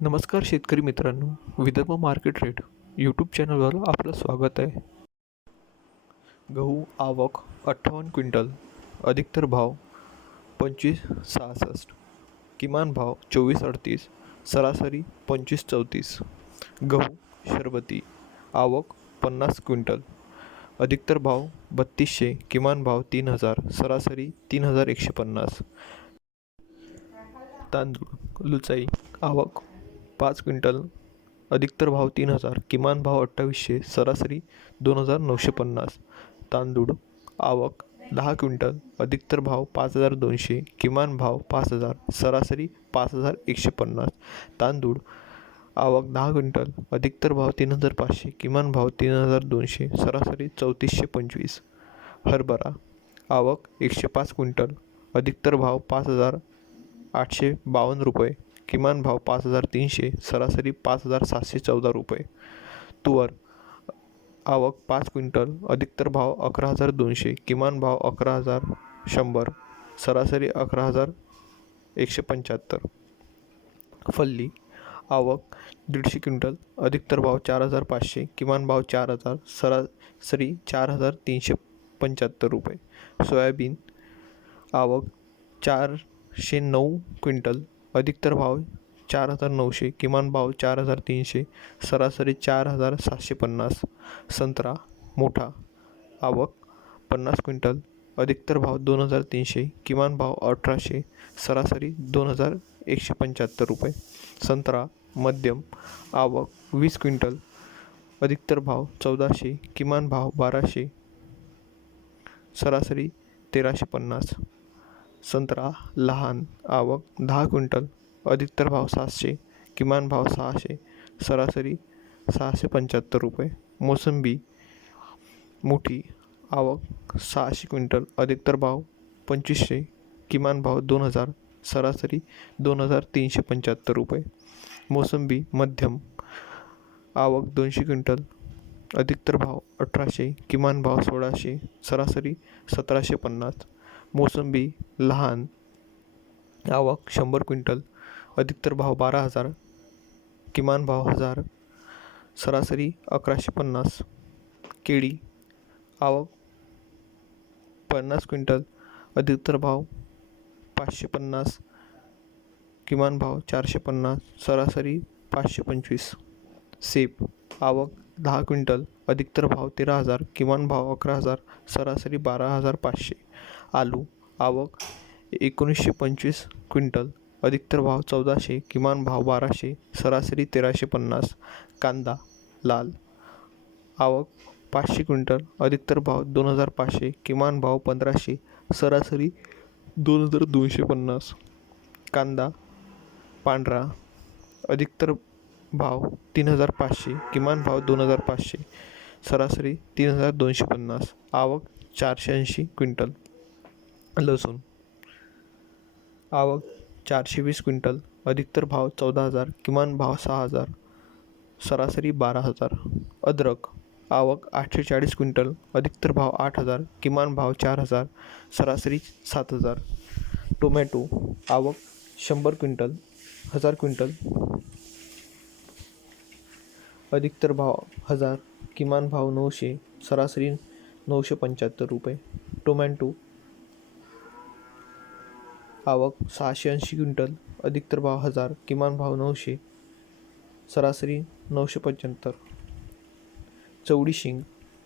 नमस्कार शेतकरी मित्रांनो, विदर्भ मार्केट रेट यूट्यूब चॅनलवर आपलं स्वागत आहे. गहू आवक 58 क्विंटल, अधिकतर भाव 25,66, किमान भाव 24,38, सरासरी 25,34. गहू शरबती आवक 50 क्विंटल, अधिकतर भाव 3200, किमान भाव 3,000, सरासरी 3,150. तांदूळ लुचाई आवक 5 क्विंटल, अधिकतर भाव 3,000, किमान भाव 2800, सरासरी 2,950. तांदूळ आवक 10 क्विंटल, अधिकतर भाव 5,200, किमान भाव 5,000, सरासरी 5,150. तांदूळ आवक 10 क्विंटल, अधिकतर भाव 3,500, किमान भाव 3,200, सरासरी 3,425. हरभरा आवक 105 क्विंटल, अधिकतर भाव 5,852 रुपये, किमान भाव 5,300, सरासरी 5,714 रुपये. तुवर आवक 5 क्विंटल, अधिकतर भाव 11,200, किमान भाव 11,100, सरासरी 11,175. फल्ली आवक 150 क्विंटल, अधिकतर भाव 4,500, किमान भाव 4,000, सरासरी 4,375 रुपये. सोयाबीन आवक 409 क्विंटल, अधिकतर भाव 4,900, किमान भाव 4,300, सरासरी 4,750. संत्रा मोठा आवक 50 क्विंटल, अधिकतर भाव 2,300, किमान भाव 1,800, सरासरी 2,175 रुपये. संत्रा मध्यम आवक 20 क्विंटल, अधिकतर भाव 1,400, किमान भाव 1,200, सरासरी 1,350. संत्रा लहान आवक 10 क्विंटल, अधिकतर भाव 700, किमान भाव 600, सरासरी 675 रुपये. मोसंबी मोठी आवक 600 क्विंटल, अधिकतर भाव 2,500, किमान भाव 2,000, सरासरी 2,375 रुपये. मोसंबी मध्यम आवक 200 क्विंटल, अधिकतर भाव 1,800, किमान भाव 1,600, सरासरी 1,750. मोसंबी लहान आवक 100 क्विंटल, अधिकतर भाव 12,000, किमान भाव 1,000, सरासरी 1,150. केळी आवक 50 क्विंटल, अधिकतर भाव 550, किमान भाव 450, सरासरी 525. सेब आवक 10 क्विंटल, अधिकतर भाव 13,000, किमान भाव 11,000, सरासरी 12,500. आलू आवक 1,925 क्विंटल, अधिकतर भाव 1,400, किमान भाव 1,200, सरासरी 1,350. कांदा लाल आवक 500 क्विंटल, अधिकतर भाव 2,500, किमान भाव 1,500, सरासरी 2,250. कांदा पांढरा अधिकतर भाव 3,500, किमान भाव 2,500, सरासरी 3,250. आवक 480 क्विंटल. लसूण आवक 420 क्विंटल, अधिकतर भाव 14,000, किमान भाव 6,000, सरासरी 12,000. अद्रक आवक 840 क्विंटल, अधिकतर भाव 8,000, किमान भाव 4,000, सरासरी 7,000. टोमॅटो आवक 100 क्विंटल, 1,000 क्विंटल, अधिकतर भाव 1,000, किमान भाव 900, सरासरी 975 रुपये. टोमॅटो आवक 680 क्विंटल, अधिकतर भाव 1,000, किमान भाव 900, सरासरी 975. चवळी शेंग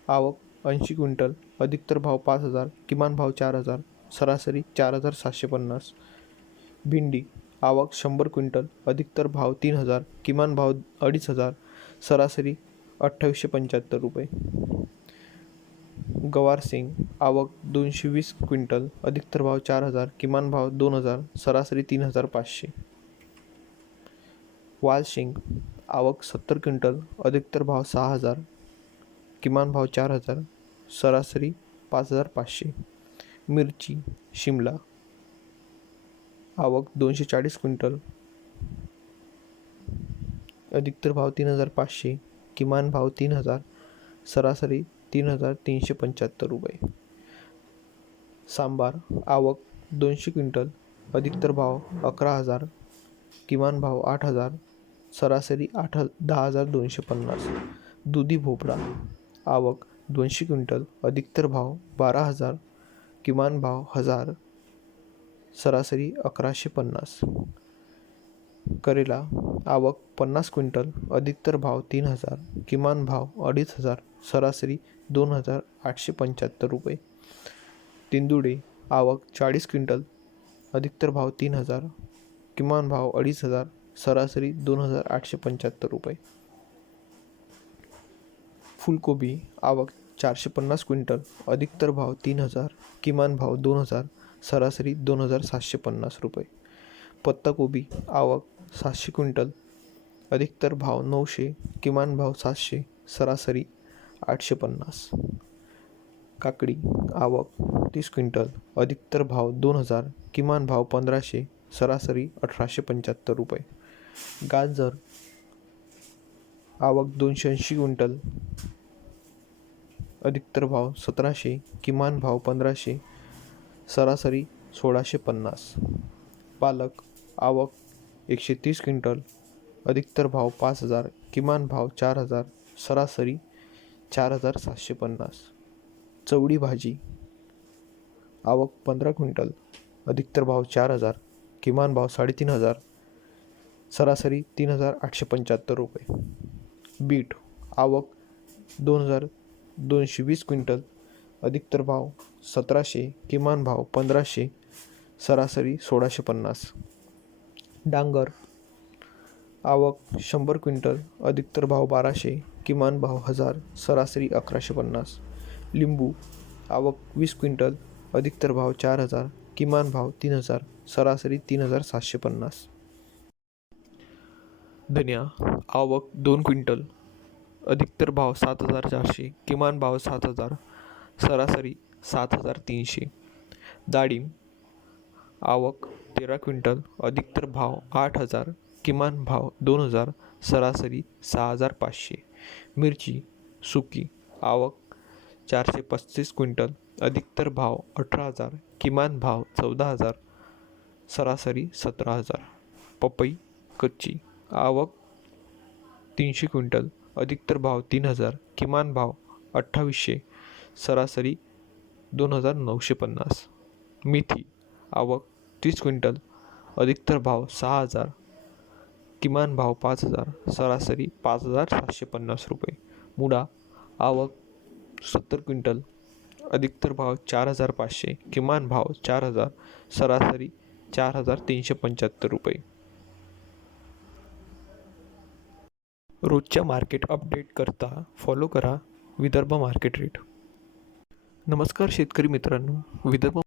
आवक 80 क्विंटल, अधिकतर भाव 5,000, किमान भाव 4,000, सरासरी 4,750. भेंडी आवक 100 क्विंटल, अधिकतर भाव 3,000, किमान भाव 2,500, सरासरी 2,875 रुपये. गवारसिंग आवक 220 क्विंटल, अधिकतर भाव 4,000, किमान भाव 2,000, सरासरी 3,500. वालशेंग आवक 70 क्विंटल, अधिकतर भाव 6,000, किमान भाव 4,000, सरासरी 5,500. मिरची शिमला आवक 240 क्विंटल, अधिकतर भाव 3,500, किमान भाव 3,000, सरासरी 3,375 रुपये. सांबार आवक 200 क्विंटल, अधिकतर भाव 11,000, किमान भाव 8,000, सरासरी 10,250. दुधी भोपळा आवक 200 क्विंटल, अधिकतर भाव 12,000, किमान भाव 1,000, सरासरी 1,150. करेला आवक 50 क्विंटल, अधिकतर भाव 3,000, किमान भाव 2,500, सरासरी 2,875 रुपये. तिंदुडे आवक 40 क्विंटल, अधिकतर भाव 3,000, किमान भाव 2,500, सरासरी 2,875 रुपये. फुलकोबी आवक 450 क्विंटल, अधिकतर भाव 3,000, किमान भाव 2,000, सरासरी 2,750 रुपये. पत्ताकोबी आवक 700 क्विंटल, अधिकतर भाव 900, किमान भाव 700, सरासरी 850. काकडी आवक 30 क्विंटल, अधिकतर भाव 2,000, किमान भाव 1,500, सरासरी 1,875 रुपये. गाजर आवक 280 क्विंटल, अधिकतर भाव 1,700, किमान भाव 1,500, सरासरी 1,650. पालक आवक 130 क्विंटल, अधिकतर भाव 5,000, किमान भाव 4,000, सरासरी 4,750. चवळी भाजी आवक 15 क्विंटल, अधिकतर भाव 4,000, किमान भाव 3,500, सरासरी 3,875 रुपये. बीट आवक 2,220 क्विंटल, अधिकतर भाव 1,700, किमान भाव 1,500, सरासरी 1,650. डांगर आवक 100 क्विंटल, अधिकतर भाव 1,200, किमान भाव 1,000, सरासरी 1,150. लिंबू आवक 20 क्विंटल, अधिकतर भाव 4,000, किमान भाव 3,000, सरासरी 3,750. धनिया आवक 2 क्विंटल, अधिकतर भाव 7,400, किमान भाव 7,000, सरासरी 7,300. डाळिंब आवक 13 क्विंटल, अधिकतर भाव 8,000, किमान भाव 2,000, सरासरी 6,500. मिरची सुकी आवक 435 क्विंटल, अधिकतर भाव 18,000, किमान भाव 14,000, सरासरी 17,000. पपई कच्ची आवक 300 क्विंटल, अधिकतर भाव 3,000, किमान भाव 2,800, सरासरी 2,950. मेथी आवक 30 क्विंटल, अधिकतर भाव 6,000, किमान भाव 5,000, सरासरी 5,750 रुपये. मुळा आवक 70 क्विंटल, अधिकतर भाव 4,500, किमान भाव 4,000, सरासरी 4,375 रुपये. रोजच्या मार्केट अपडेट करता फॉलो करा विदर्भ मार्केट रेट. नमस्कार शेतकरी मित्रांनो, विदर्भ